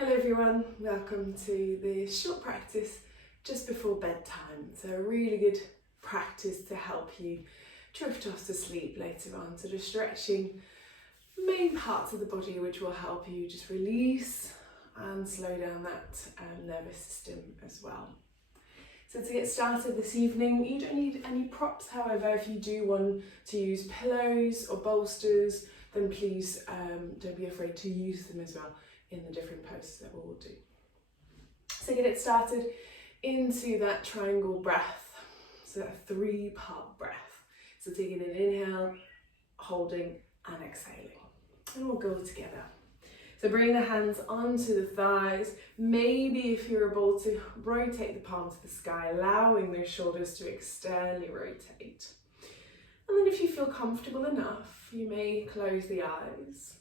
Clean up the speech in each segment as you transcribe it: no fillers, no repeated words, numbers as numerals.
Hello everyone, welcome to this short practice just before bedtime. So a really good practice to help you drift off to sleep later on. So just stretching main parts of the body which will help you just release and slow down that nervous system as well. So to get started this evening, you don't need any props. However, if you do want to use pillows or bolsters, then please don't be afraid to use them as well in the different poses that we'll do. So get it started into that triangle breath, so that 3-part breath. So taking an inhale, holding and exhaling. And we'll go together. So bring the hands onto the thighs. Maybe if you're able to rotate the palm to the sky, allowing those shoulders to externally rotate. And then if you feel comfortable enough, you may close the eyes.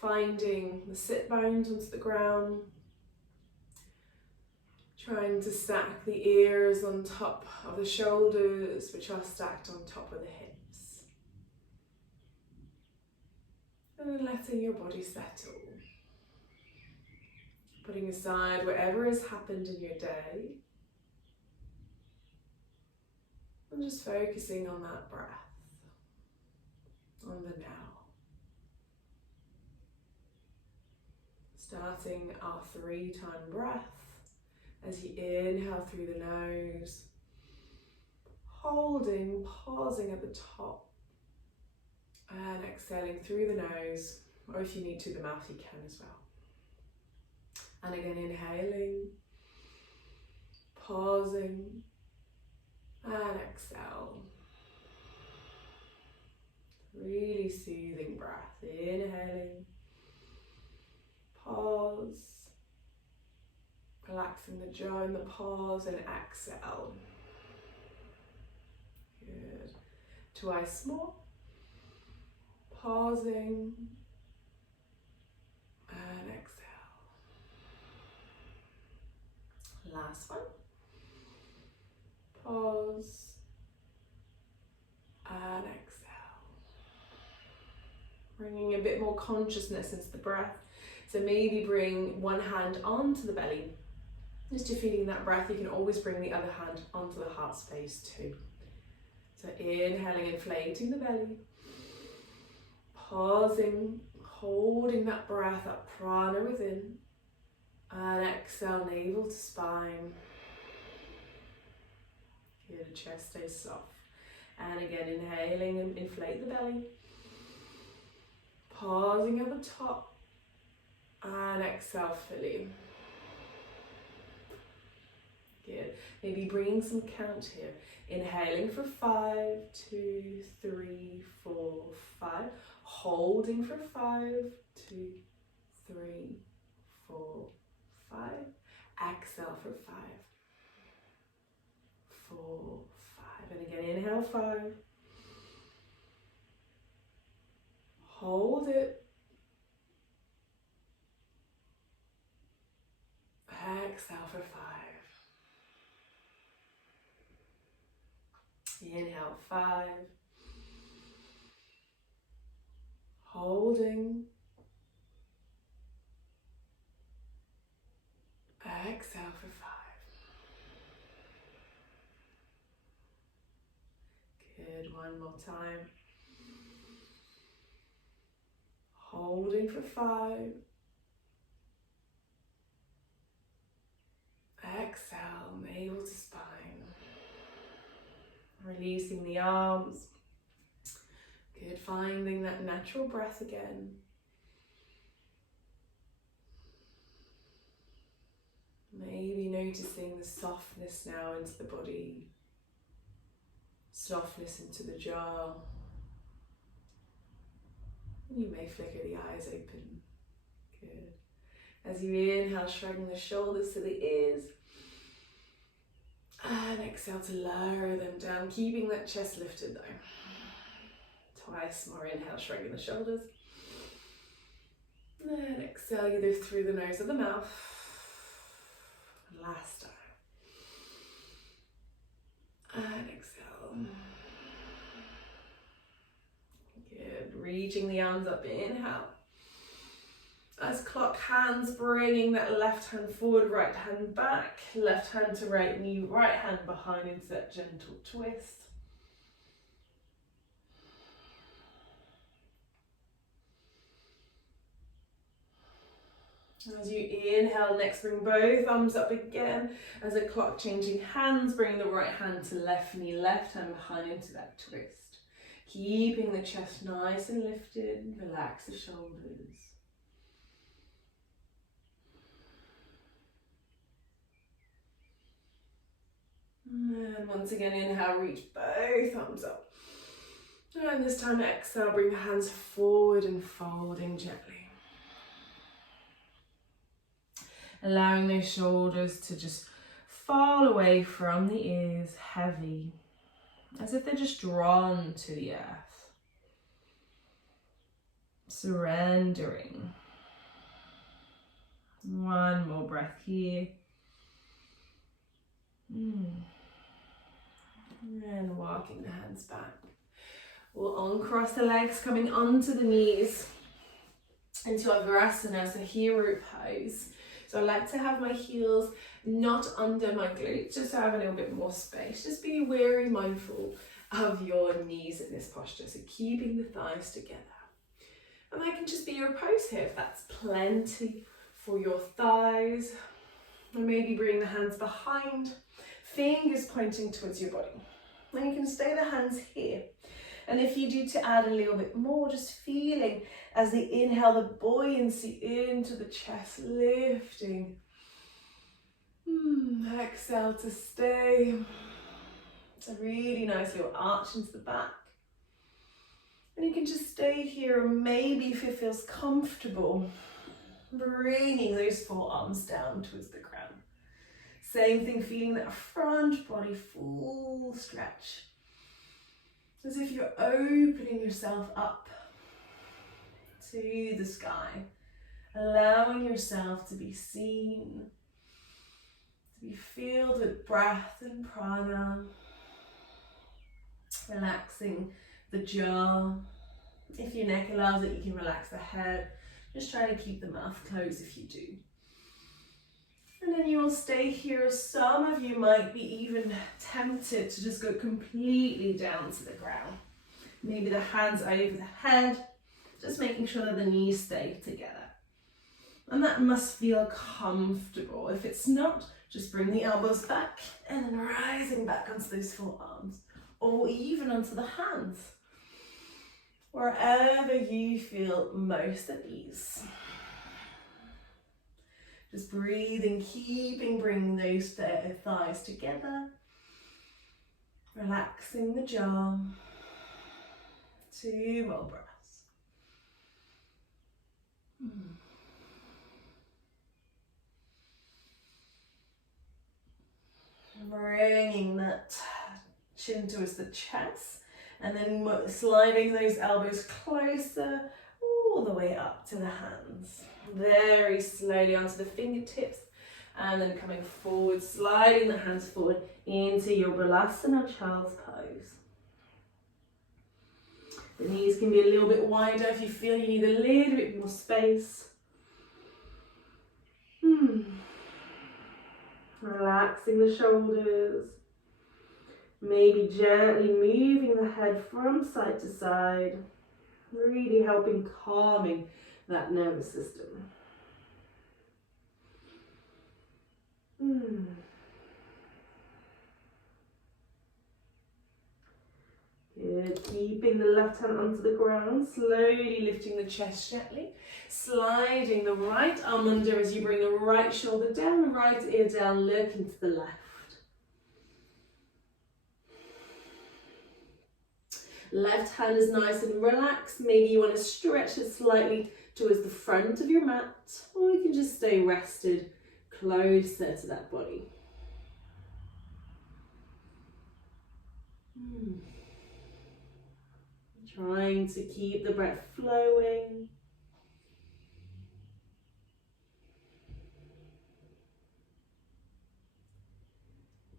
Finding the sit bones onto the ground, trying to stack the ears on top of the shoulders, which are stacked on top of the hips. And then letting your body settle. Putting aside whatever has happened in your day. And just focusing on that breath, on the now. Starting our 3-time breath as you inhale through the nose, holding, pausing at the top, and exhaling through the nose, or if you need to, the mouth, you can as well. And again, inhaling, pausing, and exhale. Really soothing breath, inhaling. Pause, relaxing the jaw in the pause, and exhale. Good. Twice more. Pausing and exhale. Last one. Pause and exhale. Bringing a bit more consciousness into the breath. So maybe bring one hand onto the belly. Just to feeling that breath, you can always bring the other hand onto the heart space too. So inhaling, inflating the belly. Pausing, holding that breath, that prana within. And exhale, navel to spine. Here the chest stays soft. And again, inhaling and inflate the belly. Pausing at the top. And exhale fully. Good. Maybe bringing some count here. Inhaling for 5, 2, 3, 4, 5. Holding for 5, 2, 3, 4, 5. Exhale for 5, 4, 5. And again, inhale 5. Hold it. Exhale for 5. Inhale 5. Holding. Exhale for 5. Good, one more time. Holding for 5. Exhale, navel to spine. Releasing the arms. Good, finding that natural breath again. Maybe noticing the softness now into the body. Softness into the jaw. You may flicker the eyes open. Good. As you inhale, shrugging the shoulders to the ears. And exhale to lower them down, keeping that chest lifted though. Twice more, inhale, shrugging the shoulders. And then exhale either through the nose or the mouth. Last time. And exhale. Good, reaching the arms up, inhale. As clock hands, bringing that left hand forward, right hand back, left hand to right knee, right hand behind into that gentle twist. As you inhale, next bring both arms up again. As a clock changing hands, bring the right hand to left knee, left hand behind into that twist. Keeping the chest nice and lifted, relax the shoulders. And once again, inhale, reach both arms up. And this time exhale, bring the hands forward and folding gently. Allowing those shoulders to just fall away from the ears, heavy, as if they're just drawn to the earth. Surrendering. One more breath here. And walking the hands back. We'll uncross the legs, coming onto the knees into a Virasana, so hero pose. So I like to have my heels not under my glutes, just to have a little bit more space. Just be very mindful of your knees in this posture, so keeping the thighs together. And that can just be your pose here, if that's plenty for your thighs. And maybe bring the hands behind, fingers pointing towards your body. And you can stay the hands here. And if you do to add a little bit more, just feeling as they inhale the buoyancy into the chest, lifting. Exhale to stay. It's a really nice little arch into the back. And you can just stay here, and maybe if it feels comfortable, bringing those forearms down towards the ground. Same thing, feeling that front body full stretch. As if you're opening yourself up to the sky, allowing yourself to be seen, to be filled with breath and prana, relaxing the jaw. If your neck allows it, you can relax the head. Just try to keep the mouth closed if you do. And then you will stay here. Some of you might be even tempted to just go completely down to the ground. Maybe the hands over the head, just making sure that the knees stay together. And that must feel comfortable. If it's not, just bring the elbows back and then rising back onto those forearms, or even onto the hands, wherever you feel most at ease. Just breathing, bringing those thighs together, relaxing the jaw. 2 more breaths. Bringing that chin towards the chest, and then sliding those elbows closer, all the way up to the hands. Very slowly onto the fingertips, and then coming forward, sliding the hands forward into your Balasana Child's Pose. The knees can be a little bit wider if you feel you need a little bit more space. Relaxing the shoulders. Maybe gently moving the head from side to side, really helping calming that nervous system. Good. Keeping the left hand onto the ground, slowly lifting the chest gently, sliding the right arm under as you bring the right shoulder down, the right ear down, looking to the left. Left hand is nice and relaxed. Maybe you want to stretch it slightly towards the front of your mat, or you can just stay rested closer to that body. Trying to keep the breath flowing.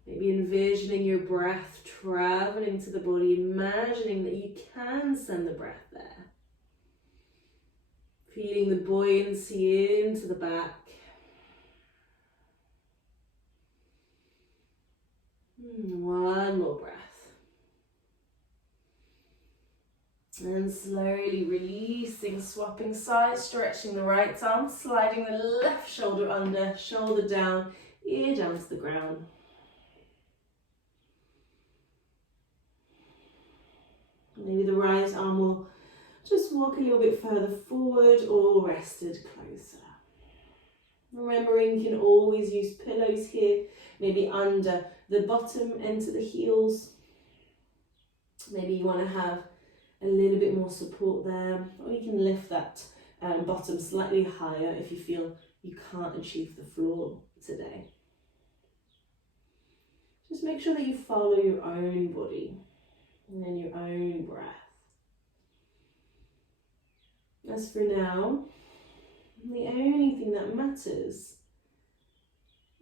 Maybe envisioning your breath traveling to the body, imagining that you can send the breath there. Feeling the buoyancy into the back. One more breath. And slowly releasing, swapping sides, stretching the right arm, sliding the left shoulder under, shoulder down, ear down to the ground. Maybe the right arm will just walk a little bit further forward or rested closer. Remembering you can always use pillows here, maybe under the bottom end of the heels. Maybe you want to have a little bit more support there, or you can lift that bottom slightly higher if you feel you can't achieve the floor today. Just make sure that you follow your own body and then your own breath. As for now, the only thing that matters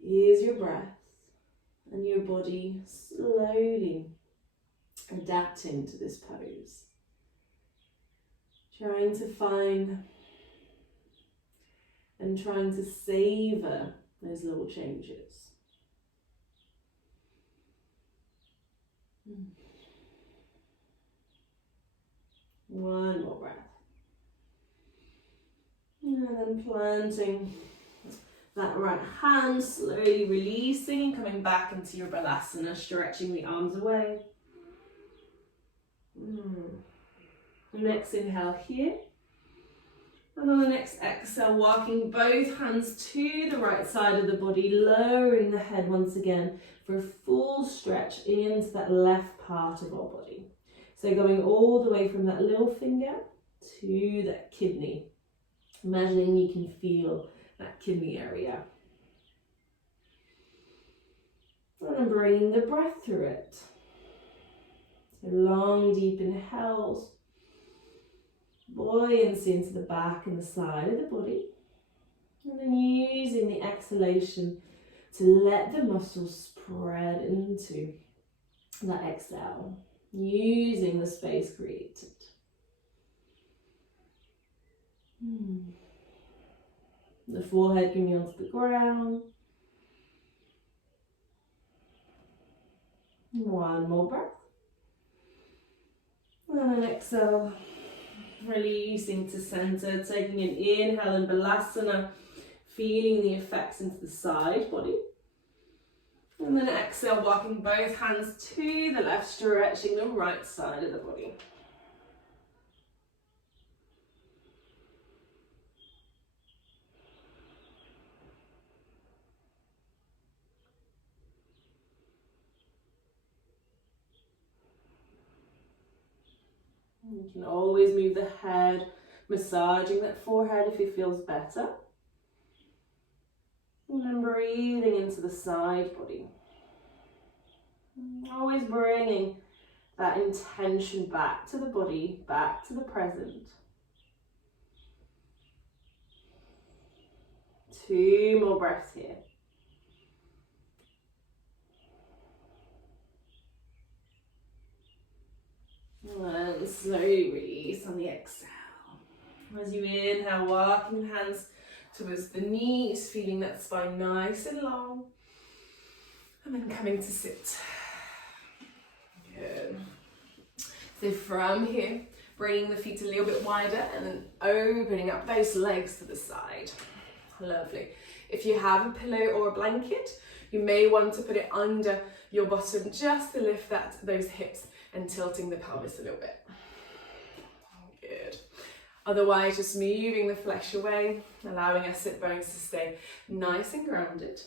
is your breath and your body slowly adapting to this pose. Trying to find and trying to savor those little changes. One more breath. And then planting that right hand, slowly releasing, coming back into your balasana, stretching the arms away. Next inhale here. And on the next exhale, walking both hands to the right side of the body, lowering the head once again for a full stretch into that left part of our body. So going all the way from that little finger to that kidney. Imagining you can feel that kidney area. And then bringing the breath through it. So long, deep inhales. Buoyancy into the back and the side of the body. And then using the exhalation to let the muscles spread into that exhale. Using the space created. The forehead can be onto the ground. One more breath. And then exhale, releasing to center, taking an inhale in Balasana, feeling the effects into the side body. And then exhale, walking both hands to the left, stretching the right side of the body. You can always move the head, massaging that forehead if it feels better. And then breathing into the side body. Always bringing that intention back to the body, back to the present. 2 more breaths here. And slowly release on the exhale. As you inhale, walking hands towards the knees, feeling that spine nice and long. And then coming to sit. Good. So from here, bringing the feet a little bit wider and then opening up those legs to the side. Lovely. If you have a pillow or a blanket, you may want to put it under your bottom just to lift those hips and tilting the pelvis a little bit. Good. Otherwise, just moving the flesh away, allowing our sit bones to stay nice and grounded.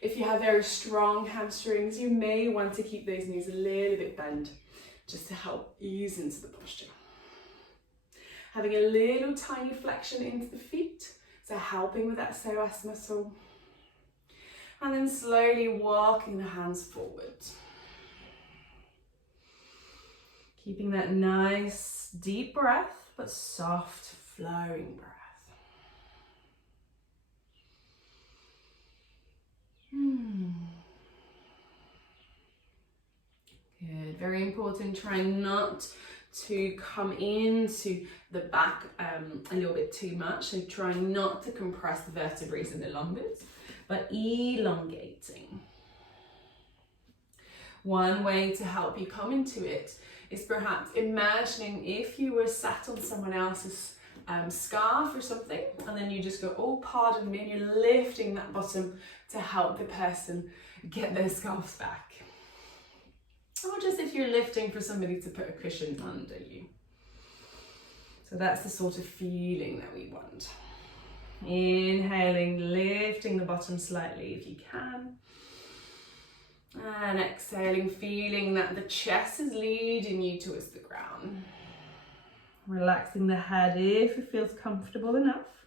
If you have very strong hamstrings, you may want to keep those knees a little bit bent just to help ease into the posture. Having a little tiny flexion into the feet, so helping with that psoas muscle. And then slowly walking the hands forward. Keeping that nice deep breath, but soft flowing breath. Good, very important, trying not to come into the back a little bit too much. So trying not to compress the vertebrae in the lumbus, but elongating. One way to help you come into it is perhaps imagining if you were sat on someone else's scarf or something, and then you just go, oh, pardon me, and you're lifting that bottom to help the person get their scarves back. Or just if you're lifting for somebody to put a cushion under you. So that's the sort of feeling that we want. Inhaling, lifting the bottom slightly if you can. And exhaling, feeling that the chest is leading you towards the ground. Relaxing the head if it feels comfortable enough.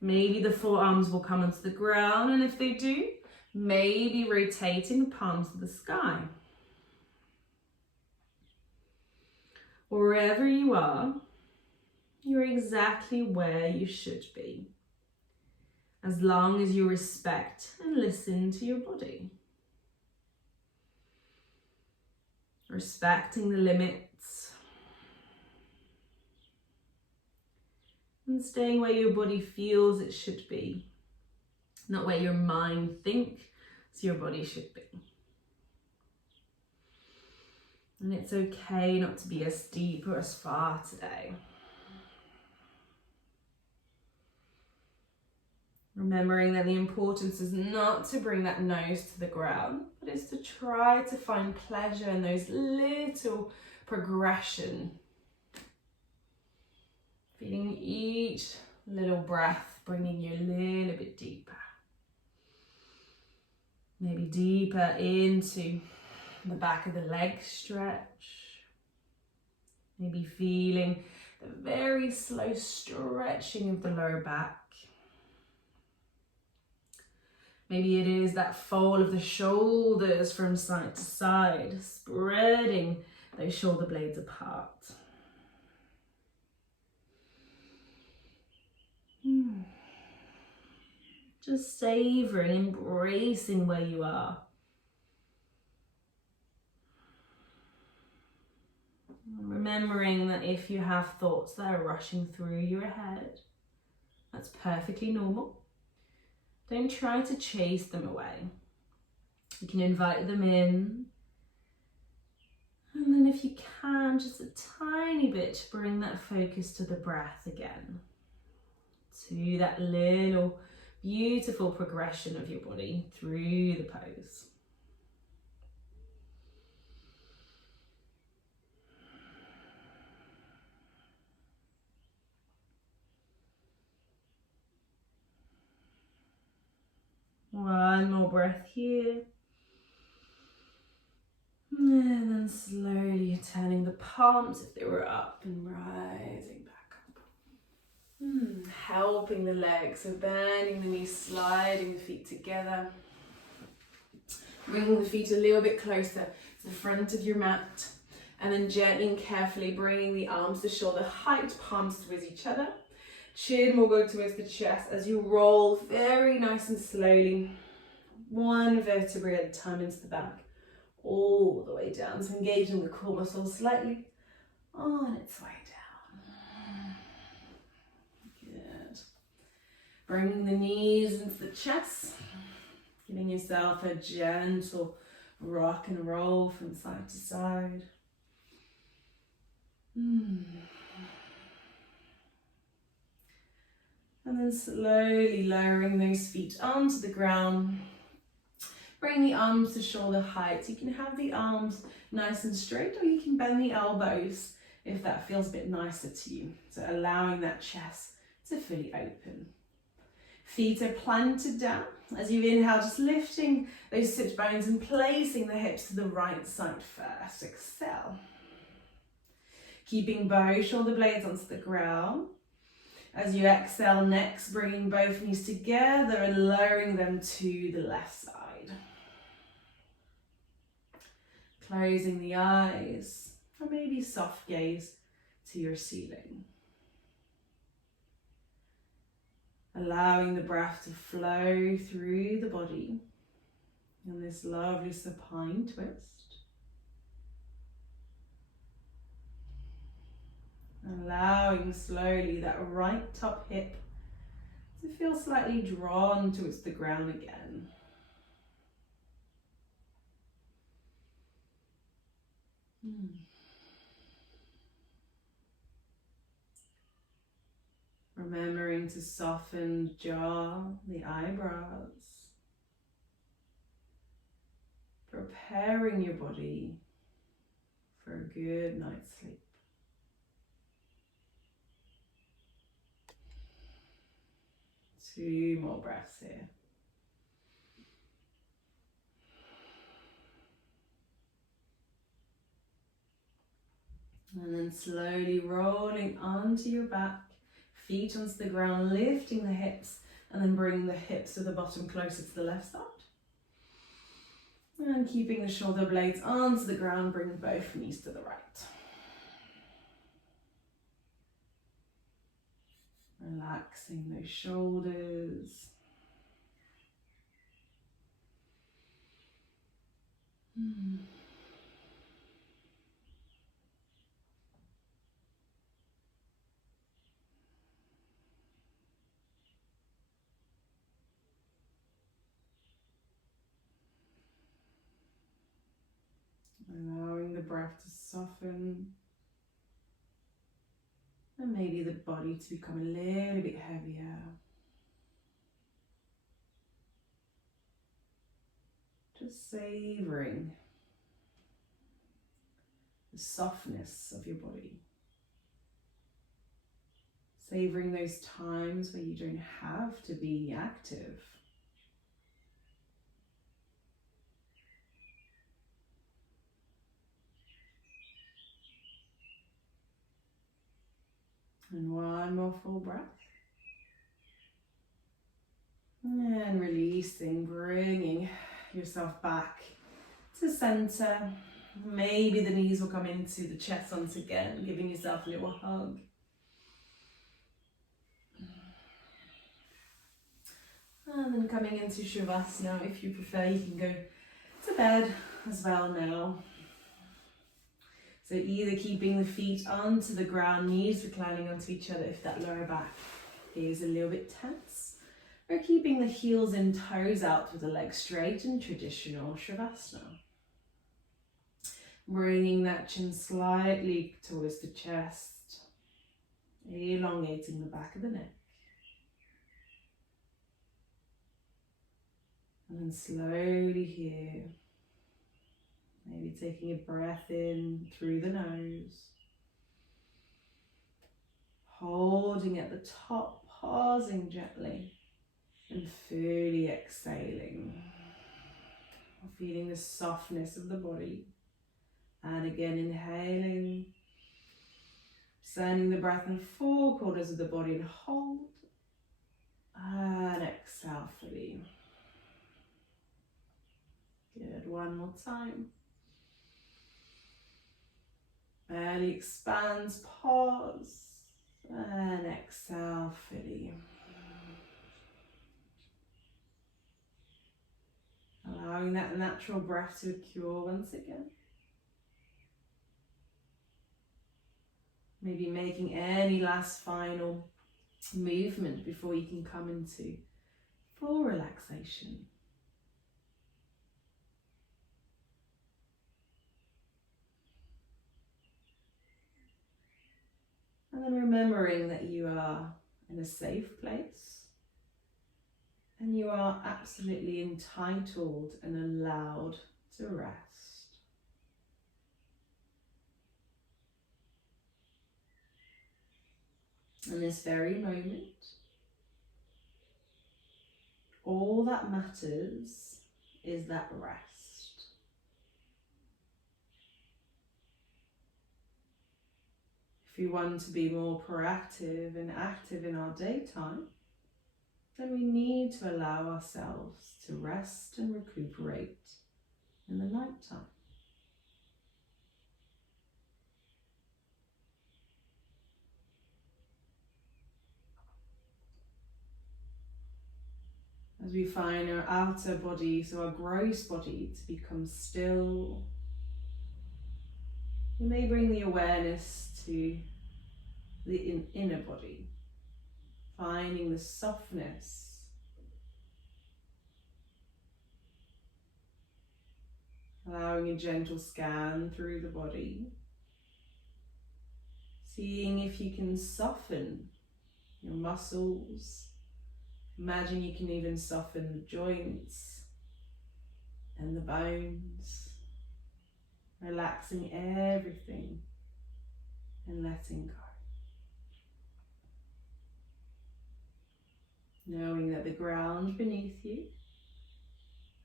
Maybe the forearms will come onto the ground, and if they do, maybe rotating the palms to the sky. Wherever you are, you're exactly where you should be, as long as you respect and listen to your body. Respecting the limits and staying where your body feels it should be, not where your mind thinks your body should be. And it's okay not to be as deep or as far today. Remembering that the importance is not to bring that nose to the ground, but is to try to find pleasure in those little progression. Feeling each little breath bringing you a little bit deeper. Maybe deeper into the back of the leg stretch. Maybe feeling the very slow stretching of the lower back. Maybe it is that fold of the shoulders from side to side, spreading those shoulder blades apart. Just savoring, embracing where you are. Remembering that if you have thoughts that are rushing through your head, that's perfectly normal. Don't try to chase them away. You can invite them in. And then if you can, just a tiny bit, bring that focus to the breath again. To that little beautiful progression of your body through the pose. One more breath here. And then slowly turning the palms if they were up and rising back up. Helping the legs, so bending the knees, sliding the feet together. Bringing the feet a little bit closer to the front of your mat. And then gently and carefully bringing the arms to shoulder height, palms towards each other. Chin will go towards the chest as you roll very nice and slowly, one vertebrae at a time into the back, all the way down. So engaging the core muscles slightly on its way down. Good. Bringing the knees into the chest, giving yourself a gentle rock and roll from side to side. And then slowly lowering those feet onto the ground. Bring the arms to shoulder height. You can have the arms nice and straight, or you can bend the elbows if that feels a bit nicer to you. So allowing that chest to fully open. Feet are planted down. As you inhale, just lifting those sit bones and placing the hips to the right side first. Exhale. Keeping both shoulder blades onto the ground. As you exhale, next bringing both knees together and lowering them to the left side. Closing the eyes, or maybe soft gaze to your ceiling. Allowing the breath to flow through the body in this lovely supine twist. Allowing slowly that right top hip to feel slightly drawn towards the ground again. Remembering to soften the jaw, the eyebrows. Preparing your body for a good night's sleep. Two more breaths here. And then slowly rolling onto your back, feet onto the ground, lifting the hips, and then bringing the hips to the bottom closer to the left side. And keeping the shoulder blades onto the ground, bring both knees to the right. Relaxing those shoulders. Allowing the breath to soften. And maybe the body to become a little bit heavier. Just savouring the softness of your body. Savouring those times where you don't have to be active. And one more full breath. And releasing, bringing yourself back to center. Maybe the knees will come into the chest once again, giving yourself a little hug. And then coming into shavasana. If you prefer, you can go to bed as well now. So either keeping the feet onto the ground, knees reclining onto each other if that lower back is a little bit tense, or keeping the heels and toes out with the legs straight in traditional shavasana. Bringing that chin slightly towards the chest, elongating the back of the neck. And then slowly here, maybe taking a breath in through the nose. Holding at the top, pausing gently, and fully exhaling. Feeling the softness of the body. And again, inhaling, sending the breath in 4 quarters of the body and hold. And exhale fully. Good, one more time. Belly expands, pause, and exhale fully. Allowing that natural breath to occur once again. Maybe making any last final movement before you can come into full relaxation. And then remembering that you are in a safe place and you are absolutely entitled and allowed to rest. In this very moment, all that matters is that rest. If we want to be more proactive and active in our daytime, then we need to allow ourselves to rest and recuperate in the nighttime. As we find our outer body, so our gross body, to become still, we may bring the awareness to the inner body, finding the softness, allowing a gentle scan through the body, seeing if you can soften your muscles. Imagine you can even soften the joints and the bones, relaxing everything and letting go. Knowing that the ground beneath you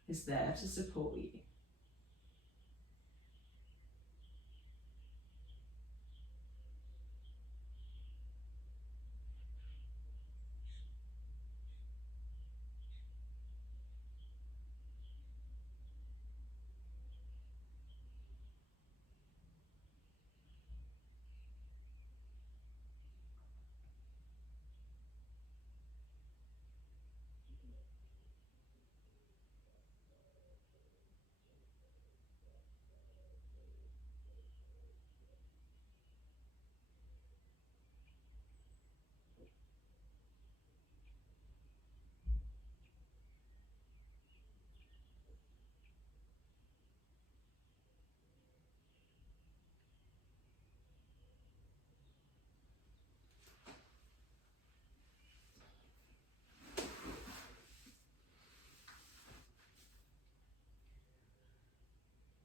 is there to support you.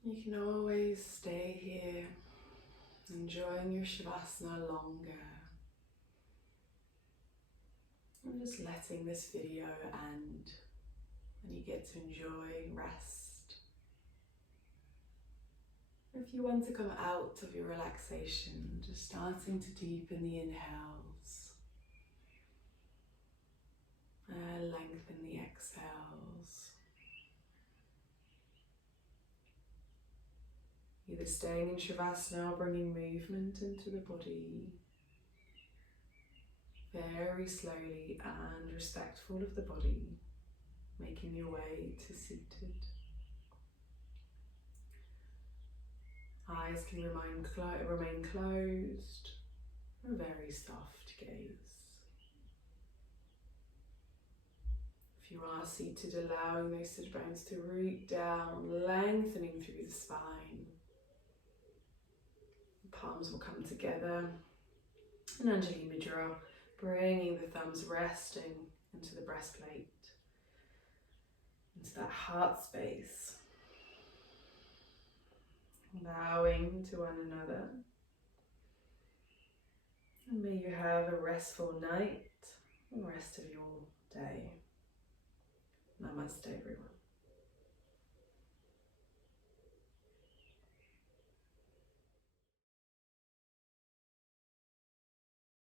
You can always stay here, enjoying your shavasana longer. I'm just letting this video end and you get to enjoy rest. If you want to come out of your relaxation, just starting to deepen the inhales, lengthen the exhales. Either staying in shavasana or bringing movement into the body, very slowly and respectful of the body, making your way to seated. Eyes can remain closed, a very soft gaze. If you are seated, allowing those sit bones to root down, lengthening through the spine. The palms will come together, and Anjali Mudra, bringing the thumbs resting into the breastplate, into that heart space. Bowing to one another. And may you have a restful night and rest of your day. Namaste, everyone.